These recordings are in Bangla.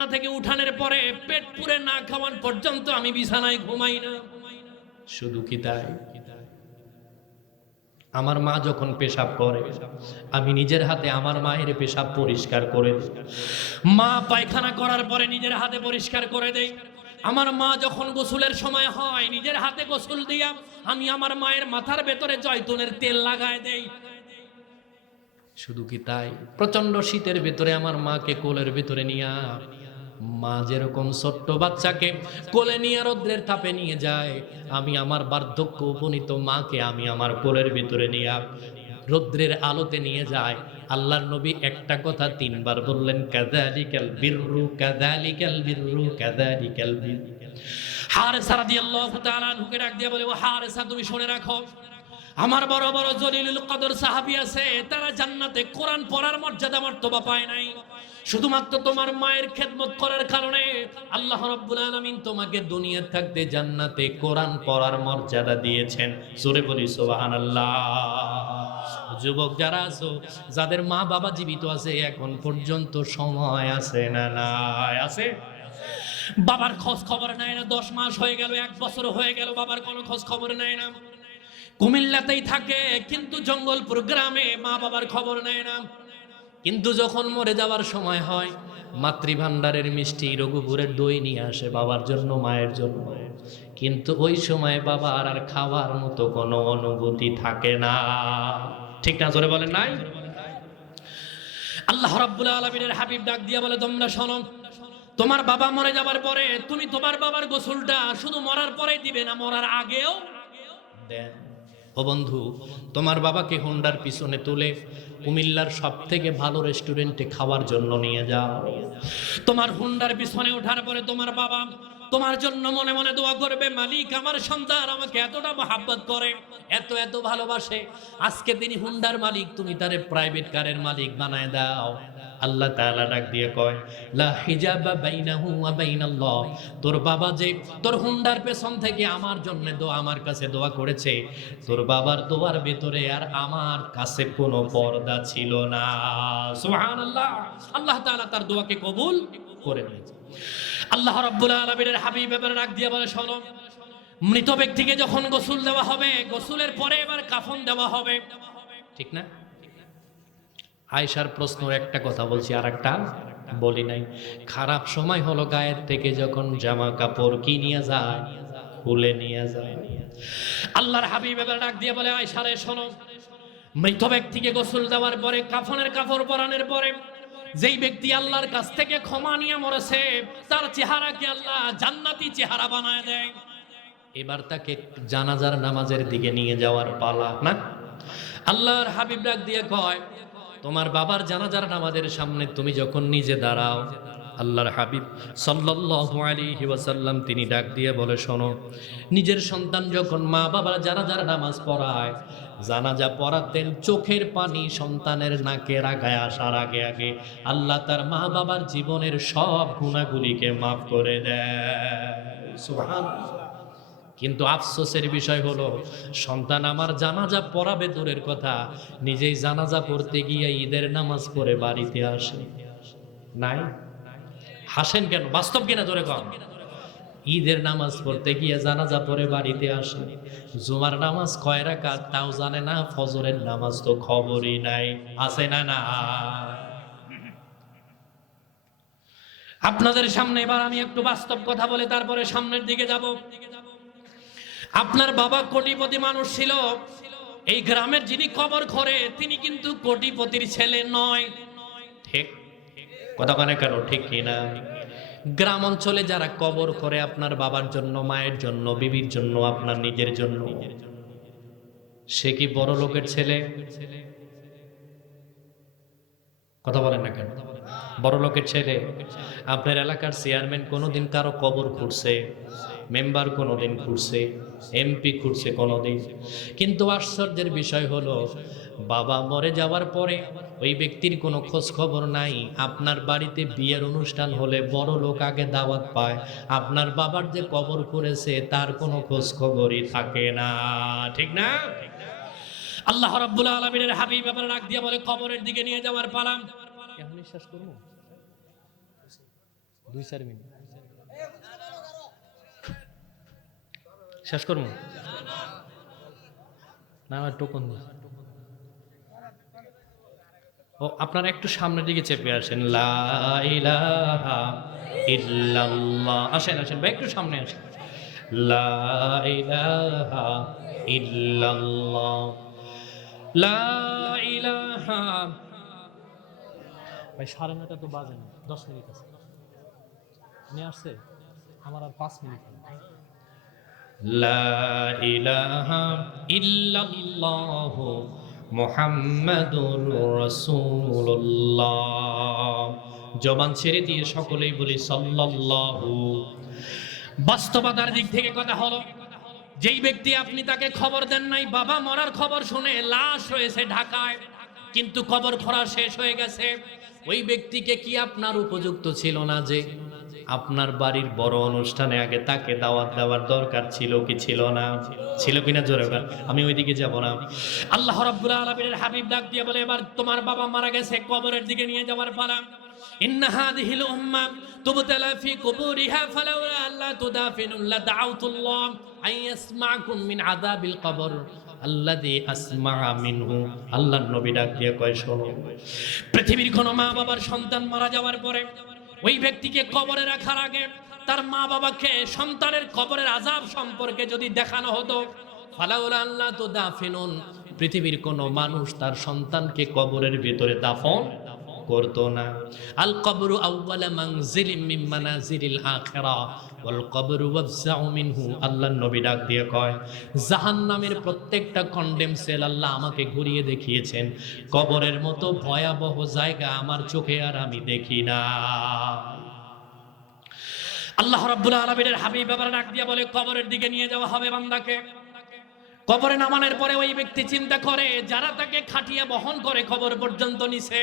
থেকে উঠানের পরে পেট পুরে না খাওয়ান পর্যন্ত আমি বিছানায় ঘুমাই না। শুধু কি তাই, আমার মা যখন পেশাব করে আমি নিজের হাতে আমার মায়ের পেশাব পরিষ্কার করে দিই। মা পায়খানা করার পরে নিজের হাতে পরিষ্কার করে দেই। আমার মা যখন গোসলের সময় হয় নিজের হাতে গোসল দিয়া আমি আমার মায়ের মাথার ভেতরে জয়তুনের তেল লাগায় দেই। শুধু কি তাই, প্রচন্ড শীতের ভেতরে আমার মাকে কোলের ভেতরে নিয়ে, মা যেরকম ছোট্ট বাচ্চাকে কোলে নিয়ে রৌদ্রের তাপে নিয়ে যায়, আমি আমার বার্ধক্য উপনীত মাকে আমি আমার কোলের ভিতরে নিয়ে রৌদ্রের আলোতে নিয়ে যাই। আল্লাহর নবী একটা কথা তিনবার বললেন, কাযালিকাল বিররু কাযালিকাল বিররু কাযালিকাল বিররু। হারেসা রাদিয়াল্লাহু তাআলা আনহুকে ডাক দিয়ে বলে, ও হারেসা, তুমি শুনে রাখো, আমার বড় বড় জলিলুল কদর সাহাবী আছে, তারা জান্নাতে কোরআন পড়ার মর্যাদা মর্তবা পায় নাই। শুধুমাত্র তোমার মায়ের খেদমত করার কারণে আল্লাহ রাব্বুল আলামিন তোমাকে দুনিয়ার থাকতে জান্নাতে কোরআন পড়ার মর্যাদা দিয়েছেন। জোরে বলি সুবহানাল্লাহ। যুবক যারা আছো, যাদের মা বাবা জীবিত আছে, এখন পর্যন্ত সময় আছে না নাই? আছে। বাবার খোঁজ খবর নাই না, 10 মাস হয়ে গেল, 1 বছর হয়ে গেল, বাবার কোনো খোঁজ খবর নাই না। কুমিল্লাতেই থাকে কিন্তু জঙ্গলপুর গ্রামে মা বাবার খবর নেয় না। কিন্তু যখন মরে যাওয়ার সময় হয়, মাতৃভান্ডারের মিষ্টি রঘুপুরের দই নিয়ে আসে বাবার জন্য, মায়ের জন্য। কিন্তু ওই সময় বাবার আর খাওয়ার মতো কোনো অনুভূতি থাকে না। ঠিক না? জোরে বলেন নাই? আল্লাহ রাব্বুল আলামিনের হাবিব ডাক দিয়া বলে, তোমরা শোনো, তোমার বাবা মরে যাবার পরে তুমি তোমার বাবার গোসলটা শুধু মরার পরেই দিবে না, মরার আগেও দেন। ও বন্ধু, তোমার বাবাকে হোন্ডার পিছনে তুলে কুমিল্লার সব থেকে ভালো রেস্টুরেন্টে খাওয়ার জন্য নিয়ে যাও। তোমার হোন্ডার পিছনে ওঠার পরে তোমার বাবা তোমার জন্য মনে মনে দোয়া করবে, মালিক, আমার সন্তান আমাকে এতটা মহাব্বত করে, এত এত ভালোবাসে, আজকে তিনি হোন্ডার মালিক, তুমি তারে প্রাইভেট কারের মালিক বানায় দাও। আল্লাহ তাআলা ডাক দিয়ে কয়, লা হিজাবা বাইনাহু ওয়া বাইনাল্লাহ। তোর বাবা যে তোর হোন্ডার পেছন থেকে আমার জন্য দোয়া, আমার কাছে দোয়া করেছে, তোর বাবার দোয়ার ভিতরে আর আমার কাছে কোনো পর্দা ছিল না। সুবহানাল্লাহ। আল্লাহ তাআলা তার দোয়াকে কবুল করে নিয়েছে। আল্লাহ রাব্বুল আলামিনের হাবিব এবার ডাক দিয়ে বলে, শোনো, মৃত ব্যক্তিকে যখন গোসল দেওয়া হবে, গোসলের পরে এবার কাফন দেওয়া হবে, ঠিক না? আয়েশার প্রশ্ন, একটা কথা বলছি আর একটা বলি নাই। খারাপ সময় হলো গায়ের থেকে যখন জামা কাপড় কি নিয়ে যায়, খুলে নিয়ে যায়। আল্লাহর হাবিব এবার ডাক দিয়ে বলে, আয়েশা রে শোনো, মৃত ব্যক্তিকে গোসল দেওয়ার পরে কাফনের কাপড় পরানোর পরে যেই ব্যক্তি আল্লাহর কাছ থেকে ক্ষমা নিয়ে মরেছে, তার চেহারাকে আল্লাহ জান্নাতি চেহারা বানায় দেয়। এবার তাকে জানাজার নামাজের দিকে নিয়ে যাওয়ার পালা না? আল্লাহর হাবিব ডাক দিয়ে কয়, তোমার বাবার জানাজার নামাজের সামনে তুমি যখন নিজে দাঁড়াও, আল্লাহর হাবিব সাল্লাল্লাহু আলাইহি ওয়াসাল্লাম তিনি ডাক দিয়ে বলে, শোনো, নিজের সন্তান যখন মা বাবার জানাজার নামাজ পড়ায়, জানাজা পড়াতেন, চোখের পানি সন্তানের নাকে রাগায় আসার আগে আগে আল্লাহ তার মা বাবার জীবনের সব গুনাহগুলিকে মাফ করে দেয়। সুবহানাল্লাহ। কিন্তু আফসোসের বিষয় হলো, সন্তান আমার জানাজা পড়াবে দূরের কথা, নিজেই জানাজা পড়তে গিয়ে ঈদের নামাজ পড়ে বাড়িতে আসে নাই। হাসেন কেন? বাস্তব কিনা জোরে কম। ঈদের নামাজ পড়তে গিয়ে জানাজা পড়ে বাড়িতে আসে, জুমার নামাজ কয় রাকাত তাও জানে না, ফজরের নামাজ তো খবরই নাই। আছে না? না। আপনাদের সামনে এবার আমি একটু বাস্তব কথা বলে তারপরে সামনের দিকে যাব। আপনার বাবা কোটিপতি মানুষ ছিল, এই গ্রামের যিনি কবর ঘরে তিনি কিন্তু কোটিপতির ছেলে নয়। ঠিক কথা কানে কেন? ঠিক কিনা? গ্রাম অঞ্চলে যারা কবর করে আপনার বাবার জন্য, মায়ের জন্য, বিবির জন্য, আপনার নিজের জন্য, সে কি বড় লোকের ছেলে? কথা বলেন না কেন? বড় লোকের ছেলে? আপনার এলাকার চেয়ারম্যান কোনোদিন কারো কবর খুঁড়ছে? মেম্বার কোনোদিন খুঁড়ছে? এমপি খুঁড়ছে কোনোদিন? কিন্তু আশ্চর্যের বিষয় হলো, বাবা মরে যাওয়ার পরে ওই ব্যক্তির কোনো খোঁজ খবর নাই। আপনার বাড়িতে বিয়ের অনুষ্ঠান হলে বড় লোক আগে দাওয়াত পায়, আপনার বাবার যে কবর করেছে তার কোনো খোঁজ খবরই থাকে না। ঠিক না? আল্লাহ রাব্বুল আলামিনের হাবিব আপনার ডাক দিয়ে বলে, কবরের দিকে নিয়ে যাওয়ার পালা। এখন বিশ্বাস করবো? 2-4 মিনিট শেষ করবো না, আমার টোকন নেই। ও আপনারা একটু সামনের দিকে চেপে আসেন। লা ইলাহা ইল্লাল্লাহ, আসেন আসেন ভাই, একটু সামনে আসেন। লা ইলাহা ইল্লাল্লাহ, লা ইলাহা। ভাই 9:30 তো বাজে না, 10 মিনিট আছে। নিয়ে আসছে আমার আর 5 মিনিট। লা ইলাহা ইল্লাল্লাহ মুহাম্মাদুর রাসূলুল্লাহ। জবান ছেড়ে দিয়ে সকলেই বলি সাল্লাল্লাহু। বাস্তবতার দিক থেকে কথা হলো, যেই ব্যক্তি আপনি তাকে খবর দেন নাই, বাবা মরার খবর শুনে লাশ হয়েছে ঢাকায়, কিন্তু কবর খোঁড়া শেষ হয়ে গেছে, ওই ব্যক্তিকে কি আপনার উপযুক্ত ছিল না যে আপনার বাড়ির বড় অনুষ্ঠানে আগে তাকে দাওয়াত দেওয়ার দরকার ছিল কি ছিল না? ছিল কিনা জোরে বলেন। আমি ওইদিকে যাব না। আল্লাহ রাব্বুল আলামিনের হাবিব ডাক দিয়ে বলে, এবার তোমার বাবা মারা গেছে, কবরের দিকে নিয়ে যাওয়ার পালা। ইন্না হাযিহিল উম্মাহ তুবতালা ফি কুবুরিহা ফালাউলা আল্লা তুদাফিনুন লাদাউতুল্লাহ আন ইয়াসমাকুম মিন আযাবিল কবর আল্লাযী আসমা মিনহু। আল্লাহর নবী ডাক দিয়ে কয়, শোনো, পৃথিবীর কোনো মা বাবার সন্তান মারা যাওয়ার পরে ওই ব্যক্তিকে কবরে রাখার আগে তার মা বাবাকে সন্তানের কবরের আযাব সম্পর্কে যদি দেখানো হতো, ফালাউলা আল্লাহ তুদাফিনুন, পৃথিবীর কোনো মানুষ তার সন্তানকে কবরের ভিতরে দাফন করতো না। আল কবরু আউয়ালা মানজিলিম মিন মানাজিলিল আখিরাহ ওয়াল কবরু ওয়াফজাউ মিনহু। আল্লাহর নবী ডাক দিয়ে কয়, জাহান্নামের প্রত্যেকটা কন্ডেম সেল আল্লাহ আমাকে ঘুরিয়ে দেখিয়েছেন, কবরের মতো ভয়াবহ জায়গা আমার চোখে আর আমি দেখি না। আল্লাহ রাব্বুল আলামিনের হাবিব আবার ডাক দিয়ে বলে, কবরের দিকে নিয়ে যাওয়া হবে বান্দাকে। কবরে নামানোর পরে ওই ব্যক্তি চিন্তা করে, যারা তাকে খাটিয়া বহন করে কবর পর্যন্ত নিছে,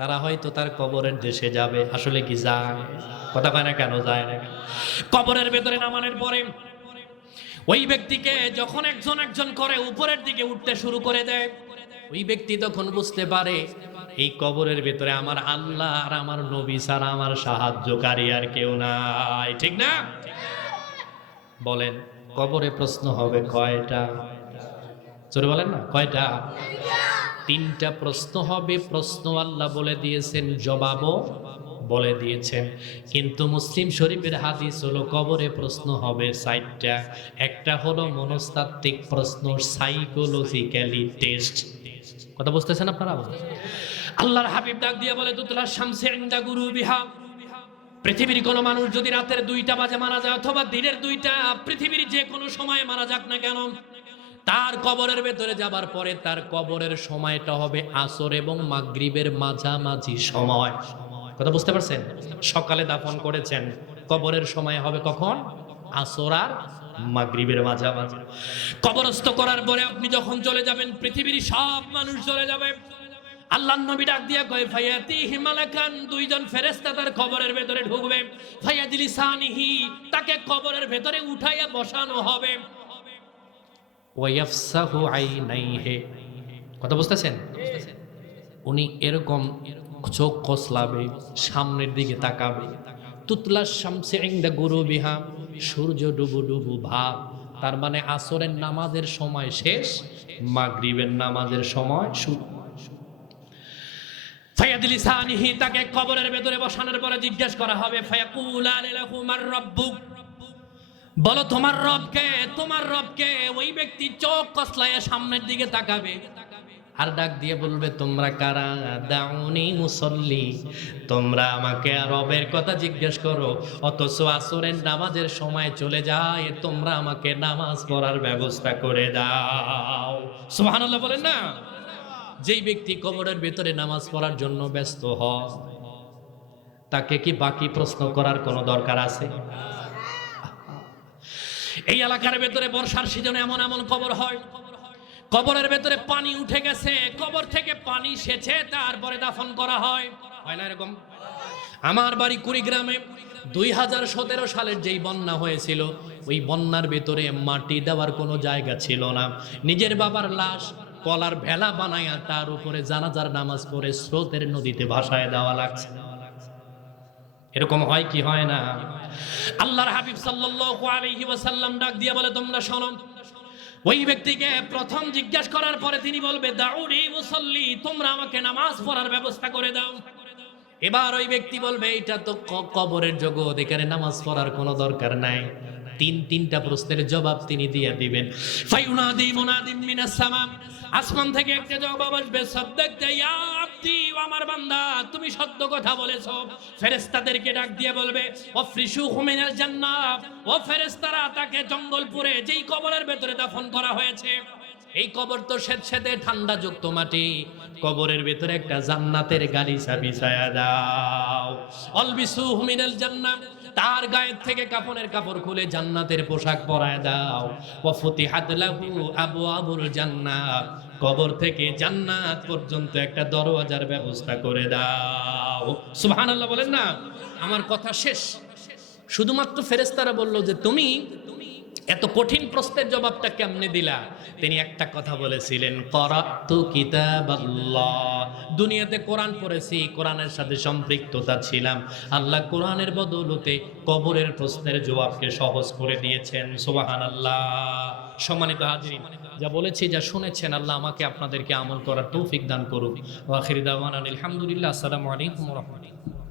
তারা হয়তো তার কবরের দেশে যাবে। আসলে কি যায়? কথা কয় না কেন, যায় না। কবরের ভেতরে নামানোর পরে ওই ব্যক্তিকে যখন একজন একজন করে উপরের দিকে উঠতে শুরু করে দেয়, ওই ব্যক্তি তখন বুঝতে পারে এই কবরের ভেতরে আমার আল্লাহ আর আমার নবী ছাড়া আমার সাহায্যকারী আর কেউ নাই। ঠিক না? বলেন, কবরে প্রশ্ন হবে কয়টা? জোরে বলেন না, কয়টা? 3টা প্রশ্ন হবে। প্রশ্ন আল্লাহ বলে দিয়েছেন, জবাবও বলে দিয়েছেন। কিন্তু মুসলিম শরীফের হাদিস হলো কবরে প্রশ্ন হবে 4টা। একটা হলো মনস্তাত্ত্বিক প্রশ্ন, সাইকোলজিক্যালি টেস্ট। কথা বুঝতেছেন আপনারা? আল্লাহর হাবিব ডাক দিয়ে বলে, তুতলা শামসি ইনদা গুরুবিহা, পৃথিবীর কোনো মানুষ যদি রাতের 2টা বাজে মারা যায় অথবা দিনের 2টা, পৃথিবীর যে কোনো সময় মারা যাক না কেন, তার কবরের ভেতরে যাবার পরে তার কবরের সময়টা হবে আসর এবং মাগরিবের মাঝামাঝি সময়। কথা বুঝতে পারছেন? সকালে দাফন করেছেন, কবরের সময় হবে কখন? আসর আর মাগরিবের মাঝামাঝি। কবরস্থ করার পরে আপনি যখন চলে যাবেন, পৃথিবীর সব মানুষ চলে যাবে। আল্লাহর নবী ডাক দিয়া কয়, ফায়াতিহি মালাকান, 2জন ফেরেশতা তার কবরের ভেতরে ঢুকবে। ফায়াজলিসানিহি, তাকে কবরের ভেতরে উঠাইয়া বসানো হবে। ওয়াইফসাহু আইনাইহি, কথা বুঝতেছেন? উনি এরকম চোখ কসলাবে, সামনের দিকে তাকাবে। তুতলা শামসি ইনদা গুরুবিহা, সূর্য ডুবু ডুবু ভাব, তার মানে আসরের নামাজের সময় শেষ, মাগরিবের নামাজের সময় শুরু। ফায়াদলিসানিহি, তাকে কবরের ভেতরে বসানোর পরে জিজ্ঞেস করা হবে, ফায়াকুলানি লাহু মার রাব্বুক, বলো তোমার রবকে, তোমার রবকে। ওই ব্যক্তি চোখ কসলাইয়া সামনের দিকে তাকাবে আর ডাক দিয়ে বলবে, তোমরা কারা? দাউনি মুসল্লি, তোমরা আমাকে রবের কথা জিজ্ঞেস করো, অথচ আসরের নামাজের সময় চলে যায়, তোমরা আমাকে নামাজ পড়ার ব্যবস্থা করে দাও। সুবহানাল্লাহ বলেন না? যেই ব্যক্তি কবরের ভেতরে নামাজ পড়ার জন্য ব্যস্ত হয়, তাকে কি বাকি প্রশ্ন করার কোনো দরকার আছে? এই এলাকার ভেতরে বর্ষার সিজনে এমন এমন কবর হয়, কবরের ভেতরে পানি উঠে গেছে, কবর থেকে পানি সেচে তারপরে দাফন করা হয়। হয় না এরকম? আমার বাড়ি কুড়িগ্রামে 2017 সালের যেই বন্যা হয়েছিল, ওই বন্যার ভেতরে মাটি দেওয়ার কোনো জায়গা ছিল না। নিজের বাবার লাশ কলার ভেলা বানাইয়া তার উপরে জানাজার নামাজ পড়ে স্রোতের নদীতে ভাসায় দেওয়া লাগছে। এরকম হয় কি হয় না? আল্লাহর হাবিব সাল্লাল্লাহু আলাইহি ওয়াসাল্লাম ডাক দিয়ে বলে, তোমরা শোনো। ওই ব্যক্তিকে প্রথম জিজ্ঞাসা করার পরে তিনি বলবে, দাউনি মুসাল্লি, তোমরা আমাকে নামাজ পড়ার ব্যবস্থা করে দাও। এবার ওই ব্যক্তি বলবে, এটা তো কবরের জগৎ, এখানে নামাজ পড়ার কোনো দরকার নাই। তিনটা প্রশ্নের জবাব তিনি দিয়ে দিবেন। ফায়ুনাদি মুনাদিম মিনাস সামা, আসমান থেকে একটা জবাব আসবে, সাদ্দাকতা ইয়া আবদি, ও আমার বান্দা তুমি সত্য কথা বলেছো। ফেরেশতাদেরকে ডাক দিয়ে বলবে, ওয়াফরিশুহু মিনাল জান্নাহ, ও ফেরেশতারা তাকে জঙ্গলপুরে যেই কবরের ভেতরে দাফন করা হয়েছে, এই কবর তো স্যাঁতস্যাঁতে ঠান্ডা যুক্ত মাটি, কবরের ভেতরে একটা জান্নাতের গালিচা বিছায়া দাও। অলবিসুহু মিনাল জান্নাহ, তার গায়ের থেকে কাফনের কাপড় খুলে জান্নাতের পোশাক পরায় দাও। ওয়া ফুতিহাত লাহু আবওয়াবুল জান্নাহ, কবর থেকে জান্নাত পর্যন্ত একটা দরওয়াজার ব্যবস্থা করে দাও। সুবহানাল্লাহ বলেন না? আমার কথা শেষ। শুধুমাত্র ফেরেশতারা বলল যে তুমি এত কঠিন প্রশ্নের জবাবটা কেমনে দিলা? তিনি একটা কথা বলেছিলেন, করাতু কিতাবাল্লাহ, দুনিয়াতে কোরআন পড়েছি, কোরআনের সাথে সম্পৃক্ততা ছিলাম, আল্লাহ কোরআনের বদৌলতে কবরের প্রশ্নের জবাবকে সহজ করে দিয়েছেন। সুবহানাল্লাহ। সম্মানিত হাজিরিন, যা বলেছি, যা শুনেছেন, আল্লাহ আমাকে আপনাদেরকে আমল করার তৌফিক দান করুক। ওয়া আখিরু দাওয়ানা আলহামদুলিল্লাহ। আসসালামু আলাইকুম ওয়া রাহমাতুল্লাহ।